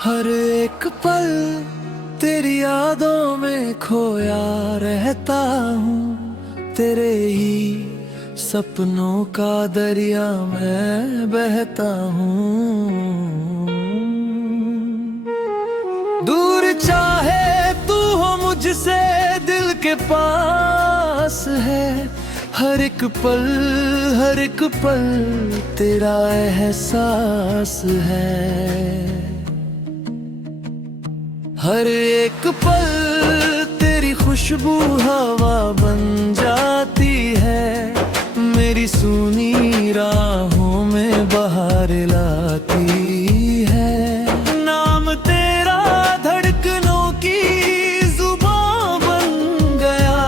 हर एक पल तेरी यादों में खोया रहता हूँ। तेरे ही सपनों का दरिया मैं बहता हूँ। दूर चाहे तू हो मुझसे दिल के पास है। हर एक पल तेरा एहसास है। हर एक पल तेरी खुशबू हवा बन जाती है। मेरी सूनी राहों में बहार लाती है। नाम तेरा धड़कनों की जुबां बन गया।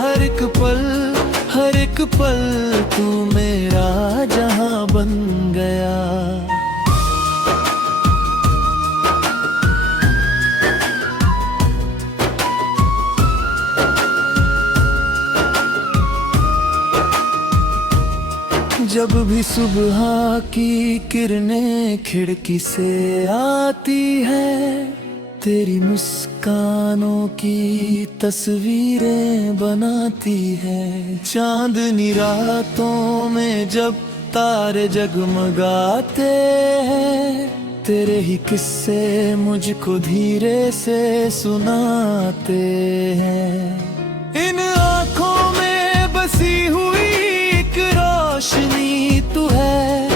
हर एक पल तू मेरा जहां बन गया। जब भी सुबह की किरणें खिड़की से आती है, तेरी मुस्कानों की तस्वीरें बनाती है। चांदनी रातों में जब तारे जगमगाते हैं, तेरे ही किस्से मुझको धीरे से सुनाते हैं। इन आँखों में बसी हुई रोशनी तू है।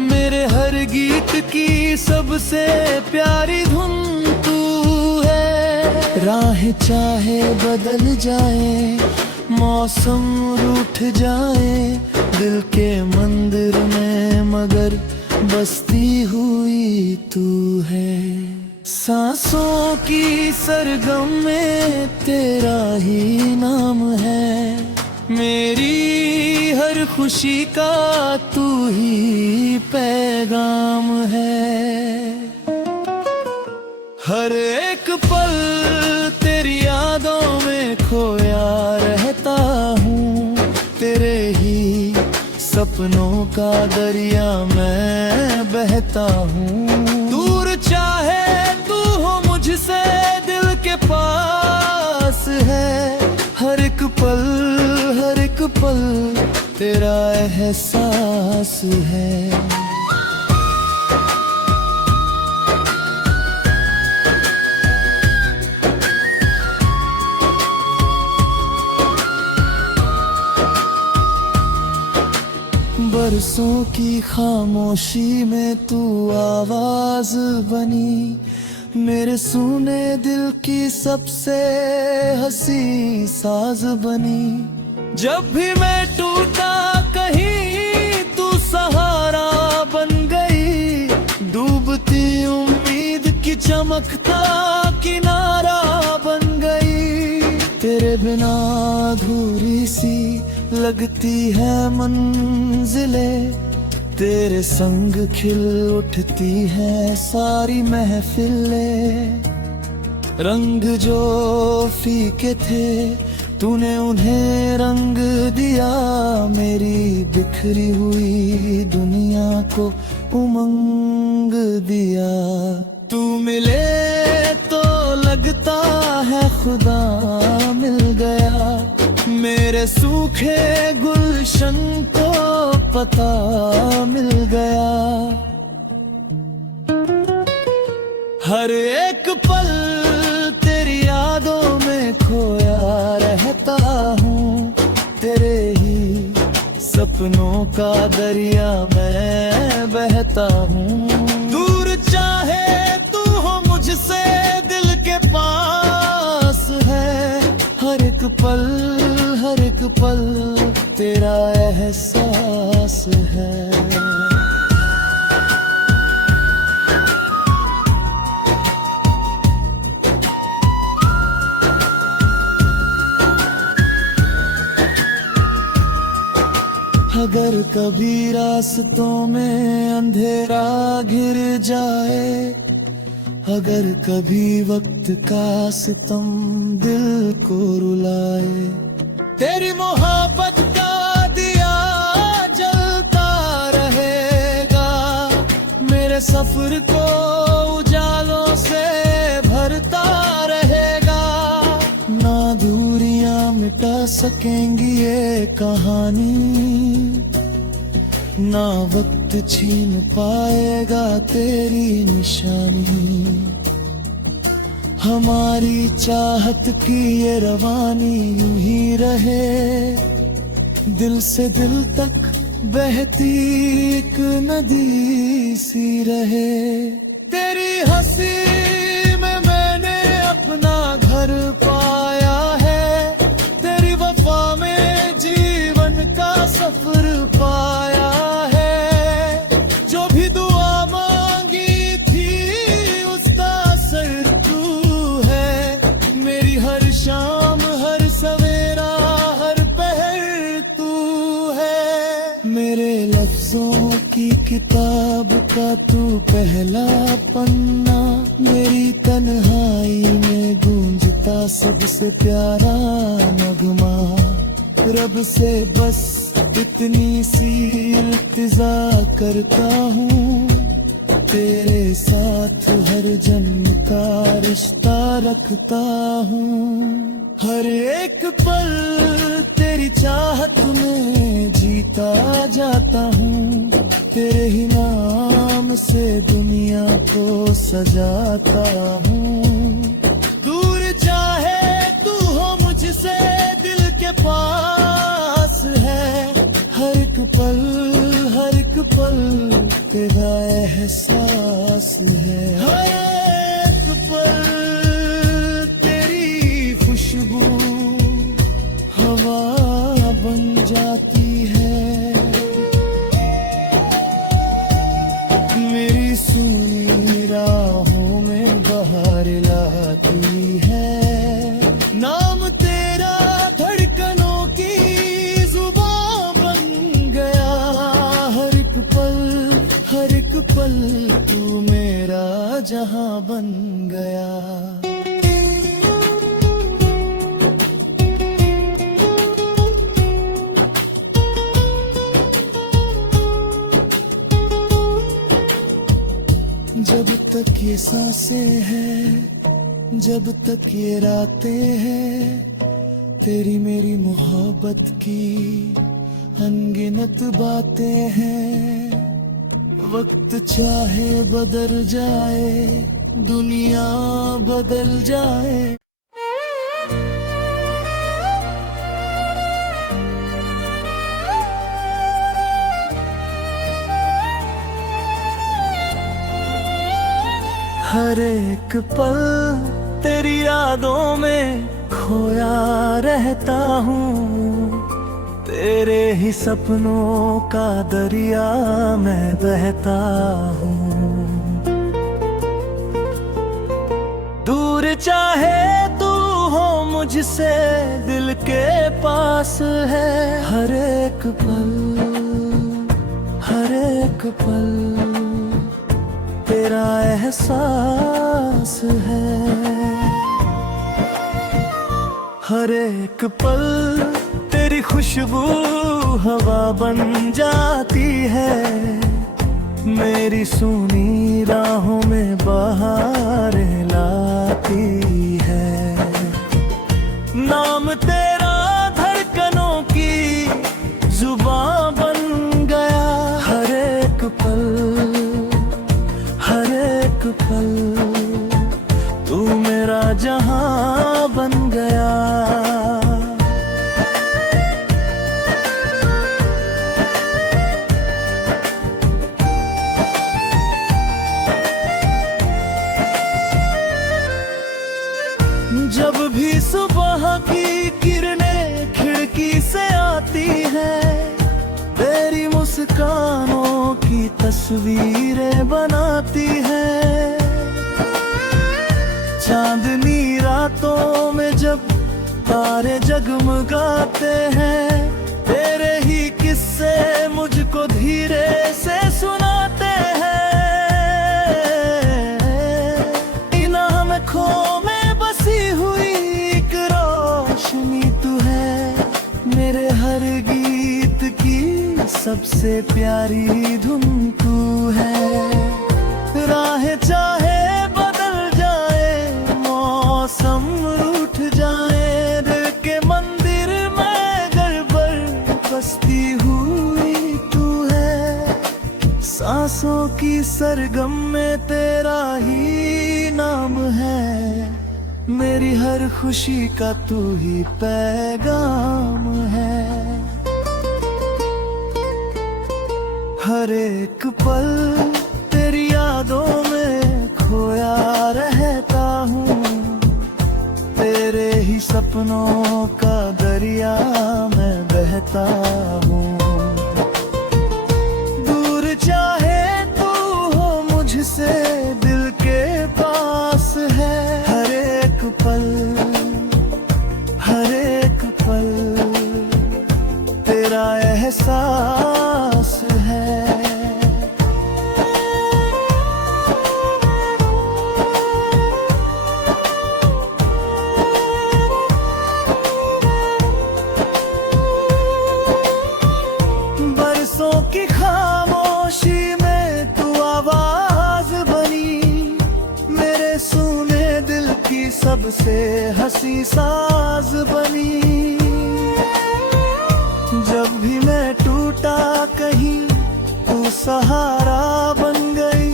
मेरे हर गीत की सबसे प्यारी धुन तू है। राह चाहे बदल जाए, मौसम रूठ जाए दिल के मंदिर में, मगर बसती हुई तू है। सांसों की सरगम में तेरा ही नाम है। मेरी हर खुशी का तू ही पैगाम है। हर एक पल तेरी यादों में खोया रहता हूँ। तेरे ही सपनों का दरिया मैं बहता हूँ। दूर चाहे तू हो मुझसे दिल के पास है। हर एक पल तेरा एहसास है। बरसों की खामोशी में तू आवाज बनी। मेरे सुने दिल की सबसे हंसी साज बनी। जब भी मैं टूटा कहीं तू सहारा बन गई। डूबती उम्मीद की चमकता किनारा बन गई। तेरे बिना अधूरी सी लगती है मंजिलें। तेरे संग खिल उठती है सारी महफिलें। रंग जो फीके थे तूने उन्हें रंग दिया। मेरी बिखरी हुई दुनिया को उमंग दिया। तू मिले तो लगता है खुदा मिल गया। मेरे सूखे गुलशन को पता मिल गया। हर एक पल तेरी यादों में खोया रहता हूँ। तेरे ही सपनों का दरिया मैं बहता हूँ। दूर चाहे तू हो मुझसे दिल के पास है। हर एक पल तेरा एहसास है। अगर कभी रास्तों में अंधेरा घिर जाए, अगर कभी वक्त का सितम दिल को रुलाए, तेरी मोहब्बत का दिया जलता रहेगा। मेरे सफर को उजालों सकेंगी ये कहानी, ना वक्त छीन पाएगा तेरी निशानी। हमारी चाहत की ये रवानी यूं ही रहे, दिल से दिल तक बहती एक नदी सी रहे। तेरी हंसी में मैंने अपना घर पाया है, तेरी वफा में जीवन का सफर पाया है। जो भी दुआ मांगी थी उसका असर तू है, मेरी हर शाम हर सवेरा हर पहर तू है। मेरे लफ्जों की किताब का तू पहला पन्ना, मेरी तन्हाई में गूंजता सबसे प्यारा नगमा। रब से बस इतनी सी इल्तिजा करता हूँ, तेरे साथ हर जन्म का रिश्ता रखता हूँ। हर एक पल तेरी चाहत में जीता जाता हूँ, तेरे ही नाम से दुनिया को सजाता हूँ। दूर चाहे तू हो मुझसे दिल के पास है, हर एक पल तेरा एहसास है। हर एक पल तेरी खुशबू हवा बन जाती है, मेरी सुनी राहों में बहार लाती है। नाम तेरा धड़कनों की जुबां बन गया, हर एक पल तू मेरा जहां बन गया। जब तक ये सांसें हैं, जब तक ये रातें हैं, तेरी मेरी मोहब्बत की अनगिनत बातें हैं। वक्त चाहे बदल जाए, दुनिया बदल जाए। हर एक पल तेरी यादों में खोया रहता हूँ, तेरे ही सपनों का दरिया मैं बहता हूँ। दूर चाहे तू हो मुझसे दिल के पास है, हर एक पल तेरा एहसास है। हर एक पल तेरी खुशबू हवा बन जाती है, मेरी सुनी राहों में बहार लाती है। नाम तेरा धड़कनों की जुबां बन गया, हर एक पल तू मेरा जहां बन गया। जब भी सुबह की किरणें खिड़की से आती है, तेरी मुस्कानों की तस्वीरें बनाती है। चांदनी रातों में जब तारे जगमगाते हैं, तेरे ही किस्से मुझको धीरे से सुनाते हैं। इन आँखों में बसी हुई एक रोशनी तू है, मेरे हर गीत की सबसे प्यारी धुन तू है। राहें चाहे बदल जाए, मौसम रूठ जाए, दिल के मंदिर में सांसों की सरगम में तेरा ही नाम है, मेरी हर खुशी का तू ही पैगाम है। हर एक पल तेरी यादों में खोया रहता हूँ, तेरे ही सपनों का दरिया मैं बहता हूँ। दूर चाहे तू हो मुझसे दिल के पास है, हर एक पल तेरा एहसास है। बरसों की खामोशी में तू आवाज बनी, मेरे सुने दिल की सबसे हंसी साज बनी। जब भी मैं टूटा कहीं तू सहारा बन गई,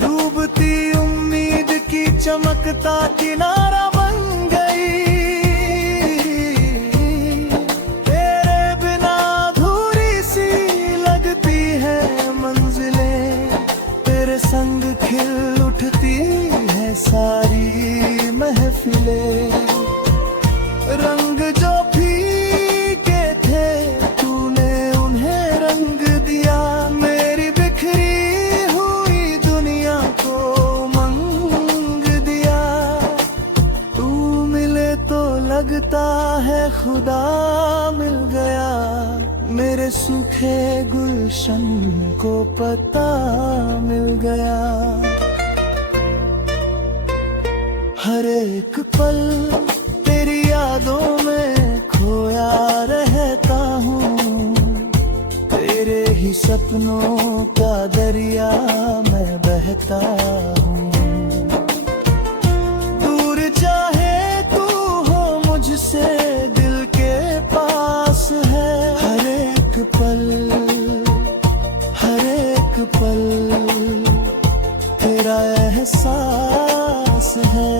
डूबती उम्मीद की चमकता किनारा बन गई। तेरे बिना अधूरी सी लगती है मंजिलें, तेरे संग खिल उठती है सारी महफिलें। रंग जो फीके थे तूने उन्हें रंग दिया, मेरी बिखरी हुई दुनिया को उमंग दिया। तू मिले तो लगता है खुदा मिल गया, मेरे सूखे गुलशन को पता मिल गया। हर एक पल तेरी यादों में खोया रहता हूँ, तेरे ही सपनों का दरिया मैं बहता हूँ। दूर चाहे तू हो मुझसे दिल के पास है, हर एक पल तेरा एहसास है।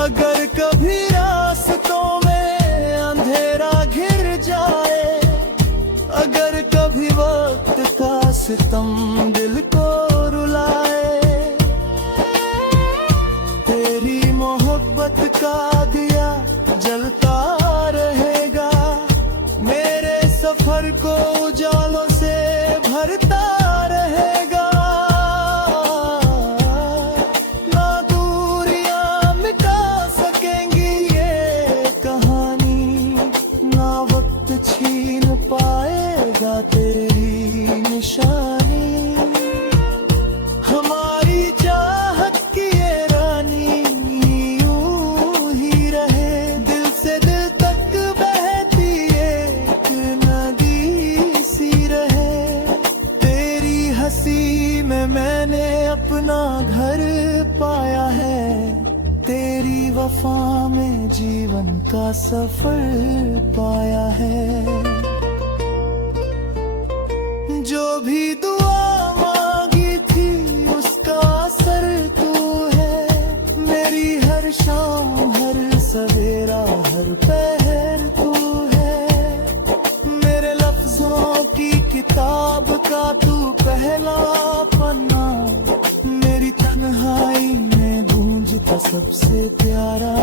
अगर कभी रास्तों में अंधेरा घिर जाए, अगर कभी वक्त का सितम दिल को रुलाए, तेरी मोहब्बत का दिया जलता रहेगा, मेरे सफर को उजालों से भरता रहेगा। ना दूरियां मिटा सकेंगी ये कहानी, ना वक्त छीन पाएगा तेरी निशानी। हमारी चाहत की ये रानी यूं ही रहे, दिल से दिल तक बहती एक नदी सी रहे। तेरी हंसी में मैंने अपना घर पाया है, तेरी वफा में जीवन का सफर पाया है। जो भी दुआ मांगी थी उसका असर तू है, मेरी हर शाम हर सवेरा हर पहर तू है। मेरे लफ्जों की किताब का तू पहला पन्ना, मेरी तन्हाई में गूंजता सबसे प्यारा